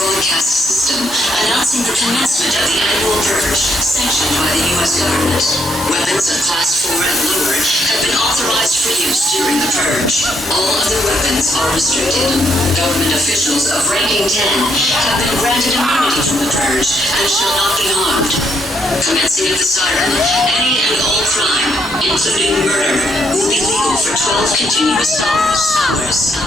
broadcast system announcing the commencement of the annual purge sanctioned by the U.S. government. Weapons of Class 4 and lower have been authorized for use during the purge. All other weapons are restricted. Government officials of ranking 10 have been granted immunity from the purge and shall not be harmed. Commencing at the siren, any and all crime, including murder, will be legal for 12 continuous hours.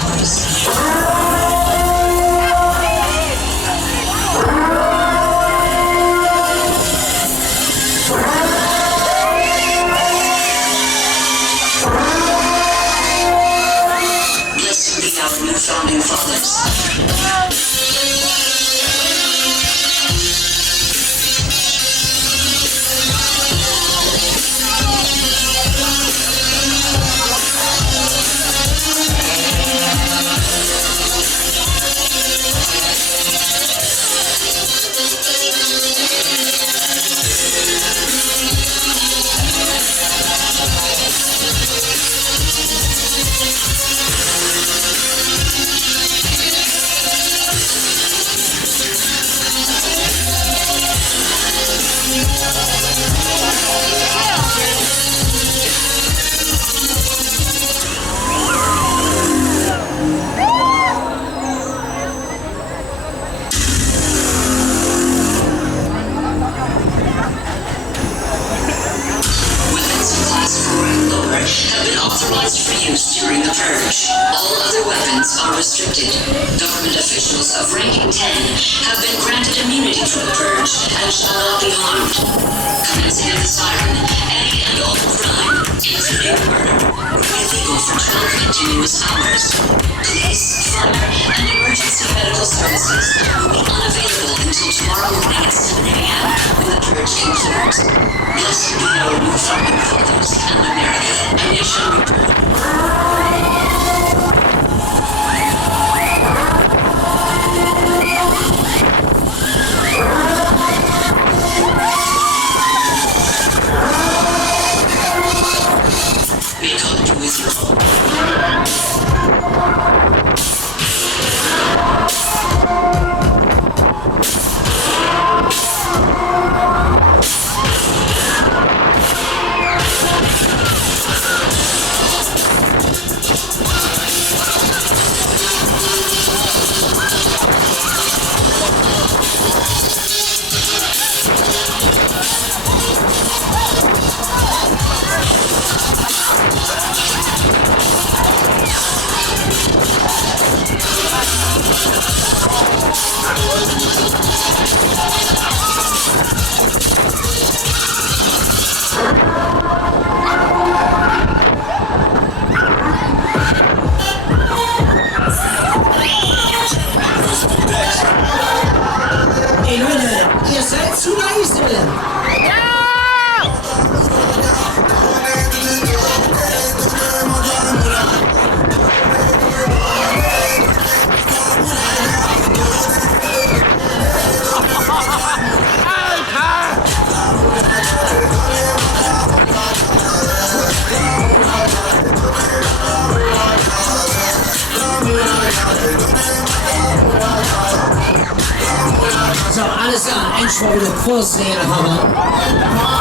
Blessed be our new founding fathers. Authorized for use during the purge. All other weapons are restricted. Government officials of ranking 10 have been granted immunity from the purge and shall not be harmed. Commencing at the siren, any and all crime, including murder, will be legal for 12 continuous hours. Police, fire, and emergency medical services will be unavailable until tomorrow morning at 7 a.m. when the purge concludes. Blessed be our new founding fathers and America, a nation we may come with you. Ey Leute, ihr seid zu leise! So, alles an, endlich mal wieder Kurs sehen, Hammer.